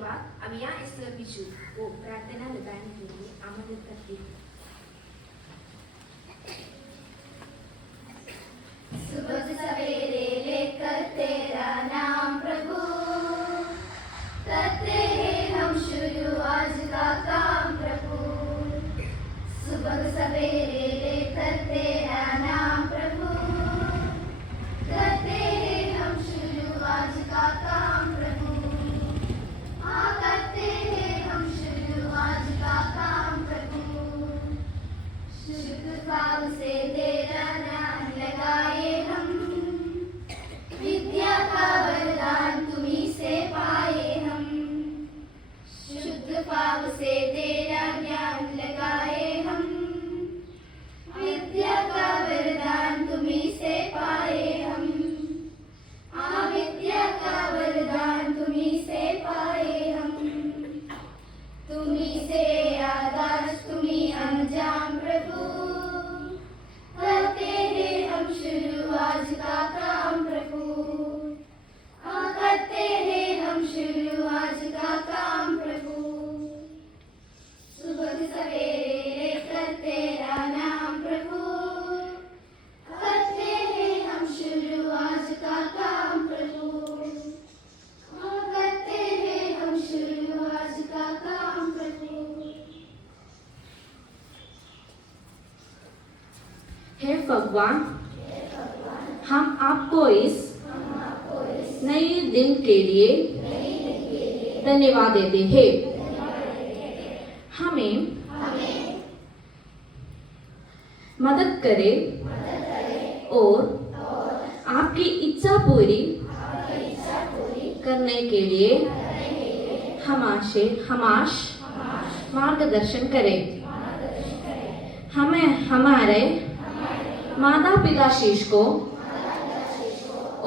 बाद अब यहाँ एस्टर बिशु को प्रार्थना लगाने के लिए आमंत्रित करती हूँ। सुबह सवेरे लेकर तेरा नाम प्रभु, करते हैं हम शुरू आज का काम प्रभु। सुबह सवेरे लेकर तेरा नाम प्रभु, करते हैं हम शुरू आज का काम प्रभु। हाँ करते हैं हम शुरू आज का काम प्रभु। शुद्ध भाव से तेरा नाम लगाए हम, विद्या का वरदान तुम्हीं से पाए हम। शुद्ध भाव से तेरा ज्ञान लगाए हम, विद्या का वरदान तुम्हीं से पाए हम। हाँ विद्या का वरदान तुम्हीं से पाए हम। तुम्हीं से आकाश तुम्हीं अंजाम प्रभु, करते हैं हम शुरू आज का काम प्रभु। हाँ करते हैं हम शुरू आज का काम प्रभु। सुबह सवेरे लेकर तेरा नाम प्रभु, करते हैं हम शुरू आज का काम प्रभु। हाँ करते हैं हम शुरू आज का काम प्रभु। हे भगवान, हम आपको इस नए दिन के लिए धन्यवाद देते हैं। हमें मदद करें और आपकी इच्छा पूरी करने के लिए हमाश मार्गदर्शन करें। हमें हमारे माता पिता शीश को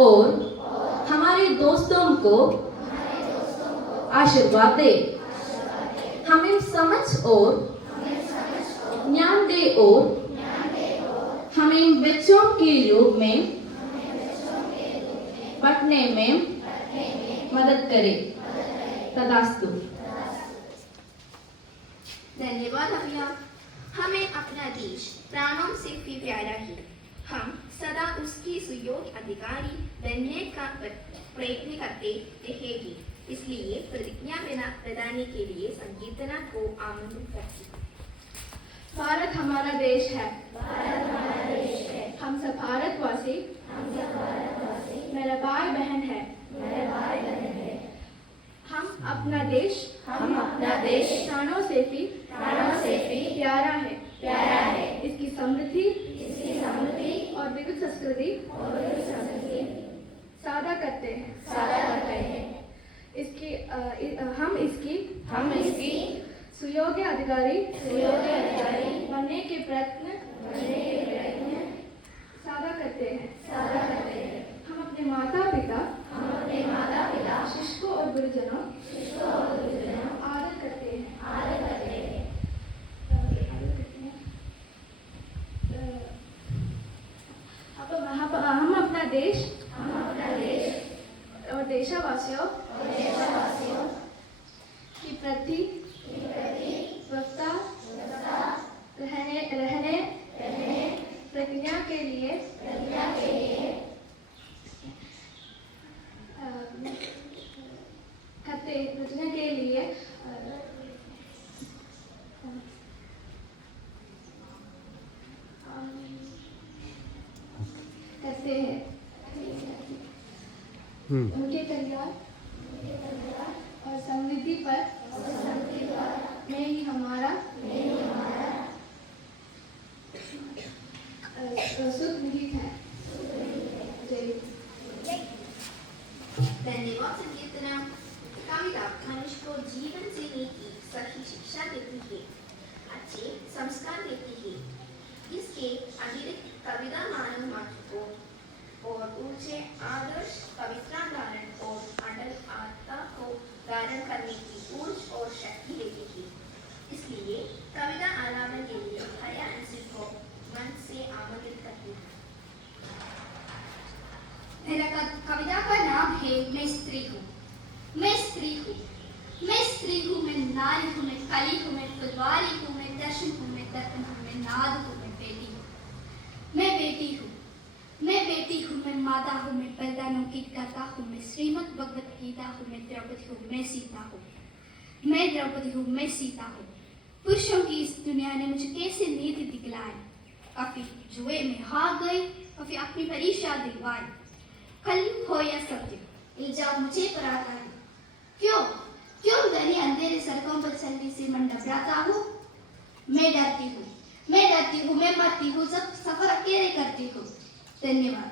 और हमारे दोस्तों को आशीर्वाद दे। हमें समझ और ज्ञान दे और हमें बच्चों के रूप में पढ़ने में मदद करे। तदास्तु। धन्यवाद अभिया। हमें अपना देश प्राणों से भी प्यारा है। हम सदा उसकी सुयोग्य अधिकारी बनने का प्रयत्न करते रहेंगे। इसलिए प्रतिज्ञा प्रदान के लिए संकीर्तना को आमंत्रित करती हूँ। भारत हमारा देश है। हम सब भारतवासी मेरा भाई बहन है। हम अपना देश प्राणों से भी प्यारा है। इसकी समृद्धि और विविध संस्कृति साझा करते हैं। हम इसकी सुयोग्य अधिकारी बनने के प्रयत्न साझा करते हैं। हम अपने माता पिता शिक्षकों और गुरुजनों आदर करते हैं। हम अपना देश और देशवासियों की प्रति वक्ता रहने प्रतिज्ञा के लिए करते हैं। उनके कल्याण और समृद्धि पर में ही हमारा सुख निहित है। धन्यवाद संकीर्तना। कविता मनुष्य को जीवन जीने की सही शिक्षा देती है, अच्छे संस्कार देती है। इसके अतिरिक्त कविता मानव मात्र को और ऊंचे आदर्श पवित्र धारण और अटल आत्मा को धारण करने की ऊर्जा और शक्ति देती है। इसलिए कविता आलापन के लिए हया अंशु को मन से आमंत्रित करती हूँ। मेरा कविता का नाम है मैं स्त्री हूँ। मैं नारी हूँ, मैं कली हूँ, मैं फुलवारी हूँ, मैं दर्शन हूँ, मैं दर्पण हूँ, मैं नाद हूँ, मैं बेटी हूँ। मैं बेटी हूँ, मैं बेटी हूँ, मैं माता हूँ, मैं बलिदानों की गाथा हूँ, मैं श्रीमद् भगवत गीता हूँ, मैं द्रौपदी हूँ, मैं सीता हूँ। मैं द्रौपदी हूँ, मैं सीता हूँ। पुरुषों की इस दुनिया ने मुझे कैसे नीति दिखलाई। कभी जुए में हार गई, कभी अपनी परीक्षा दिलवाई। कलयुग हो या सत्य, इल्जाम मुझे पर आता है। क्यों क्यों घनी अंधेरे सड़कों पर चलने से मन घबराता हूँ। मैं डरती हूँ, मैं डरती हूँ, मैं मरती हूँ जब सफर अकेले करती हूँ। धन्यवाद।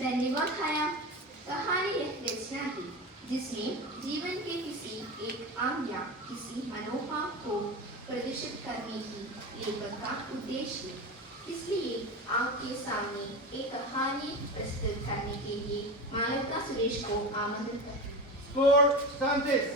धन्यवाद खाया। कहानी एक रचना थी जिसमें जीवन के किसी एक अंग या किसी मनोभाव को प्रदर्शित करने की लेखक का उद्देश्य। इसलिए आपके सामने एक कहानी प्रस्तुत करने के लिए मालविका सुरेश को आमंत्रित करते हैं। Sport Stantis.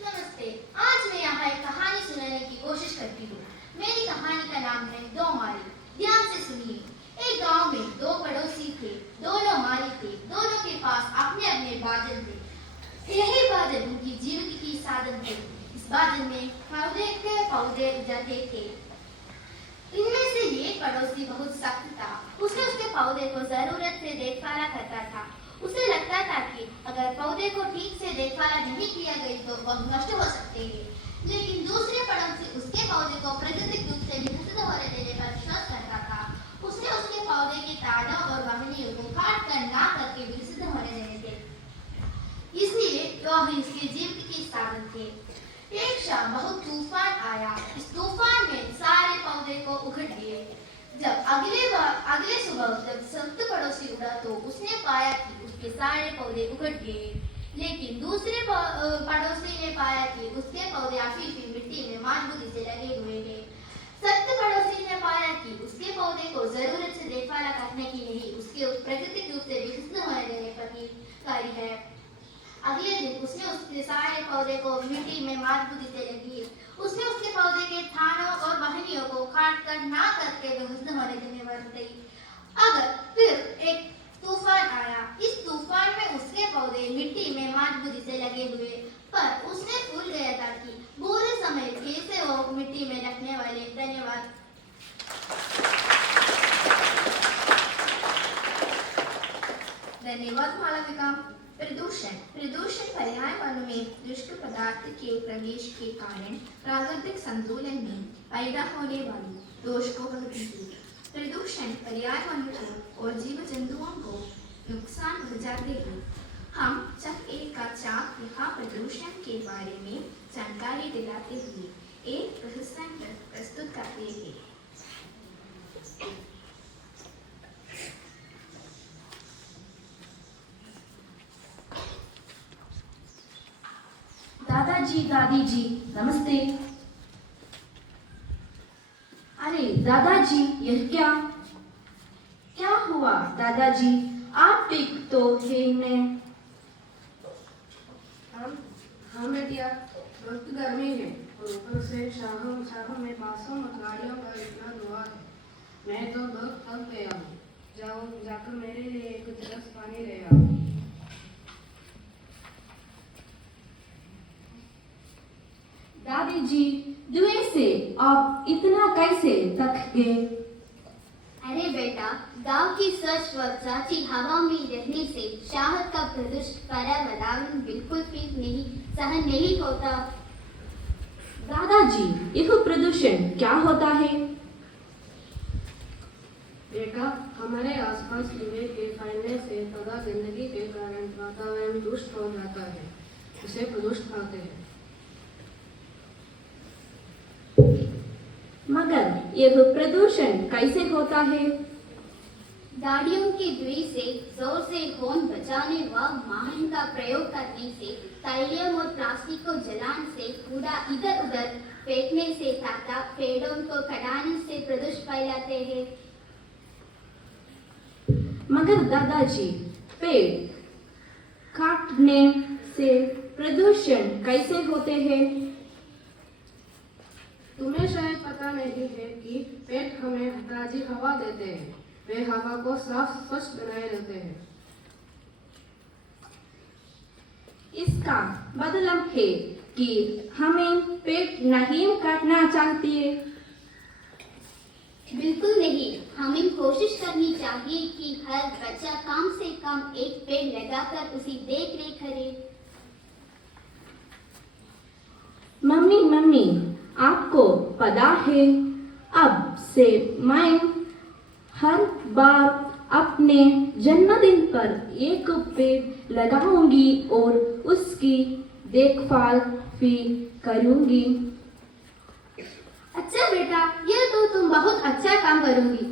नमस्ते। आज मैं यहाँ एक कहानी सुनाने की कोशिश करती हूँ। मेरी कहानी का नाम है दो माली। ध्यान से सुनिए। एक गांव में दो पड़ोसी थे, दोनों माली थे। दोनों के पास अपने अपने बादल थे। यही बादल उनकी जीविका की साधन थे। इस बादल में पौधे उजाते थे। इनमें से एक पड़ोसी बहुत सख्त था। उसने उसके पौधे को जरूरत से देखभाल करता था। उसे लगता था कि अगर पौधे को ठीक से देखभाल नहीं किया गई तो वह नष्ट हो सकते हैं। लेकिन दूसरे पड़ोसी उसके पौधे को प्राकृतिक रूप से विकसित होने देने पर विश्वास करता था। उसने उसके पौधे के तारों और वाहिनियों को काट कर ना करके विकसित होने देने थे। इसलिए वह इसके जीविका के साधन थे। एक शाम बहुत तूफान आया। इस तूफान में सारे पौधे को उखड़ दिए। जब अगले सुबह जब संत पड़ोसी उड़ा तो उसने पाया कि उसके सारे पौधे उखड़ गए। लेकिन दूसरे पड़ोसी ने पाया कि उसके पौधे अभी भी मिट्टी में मजबूती से लगे हुए हैं। संत पड़ोसी ने पाया कि उसके पौधे को जरूरत से देखभाल करने की नहीं, उसके प्राकृतिक रूप से विकसित होने देने पर ही कार्य है। अगले दिन उसने उसके सारे पौधे को मिट्टी में मजबूती से लगी। उसने उसके पौधे के थानों और वाहिनियों को काट कर ना करके विकसित होने देने पर गई। अगर फिर एक तूफान आया। इस तूफान में उसके पौधे मिट्टी में मजबूती से लगे हुए, पर उसने भूल गया था कि बुरे समय कैसे वो मिट्टी में लगने वाले। धन्यवाद। धन्यवाद मालविका। प्रदूषण पर्यावरण में दुष्ट पदार्थ के प्रवेश के कारण प्राकृतिक संतुलन में पैदा होने वाली दोष को कहते हैं। प्रदूषण पर्यावरण को और जीव जंतुओं को नुकसान पहुंचाते हैं। हम जब एक का चाक यहाँ प्रदूषण के बारे में जानकारी दिलाते हुए एक प्रहसन प्रस्तुत करते हैं। दादाजी दादी जी नमस्ते। अरे दादाजी यह क्या हुआ दादाजी, आप ठीक तो है ने? हाँ बेटिया, बहुत गर्मी है और ऊपर से शाम में बासों और गाड़ियों का इतना धुआं है। मैं तो बहुत थक गया हूँ। जाकर मेरे लिए एक गिलास पानी ले आओ। दादी जी धुएं से आप इतना कैसे थक गए? अरे बेटा, गांव की स्वच्छ व ताजी हवा में रहने से शहर का प्रदूषित पर्यावरण बिल्कुल भी सहन नहीं होता। दादाजी यह प्रदूषण क्या होता है? बेटा, हमारे आसपास धुएं के फैलने से तथा गंदगी के कारण वातावरण दूषित हो जाता है। इसे प्रदूषण कहते हैं। मगर यह प्रदूषण कैसे होता है? गाड़ियों के धुएं से जोर से हॉर्न बजाने व वाहन का प्रयोग करने से, तैलियम और प्लास्टिक को जलाने से, कूड़ा इधर उधर फेंकने से तथा पेड़ों को कटाने से प्रदूषण फैलाते हैं। मगर दादाजी पेड़ काटने से प्रदूषण कैसे होते हैं? तुम्हें शायद पता नहीं है कि पेड़ हमें ताजी हवा देते हैं। वे हवा को साफ स्वच्छ बनाए रखते हैं। इसका मतलब है कि हमें पेड़ नहीं काटना चाहिए। बिल्कुल नहीं, हमें कोशिश करनी चाहिए कि हर बच्चा कम से कम एक पेड़ लगाकर उसकी देख रेख करे। मम्मी मम्मी, आपको पता है अब से मैं हर बार अपने जन्मदिन पर एक पेड़ लगाऊंगी और उसकी देखभाल भी करूंगी। अच्छा बेटा, यह तो तुम बहुत अच्छा काम करोगी।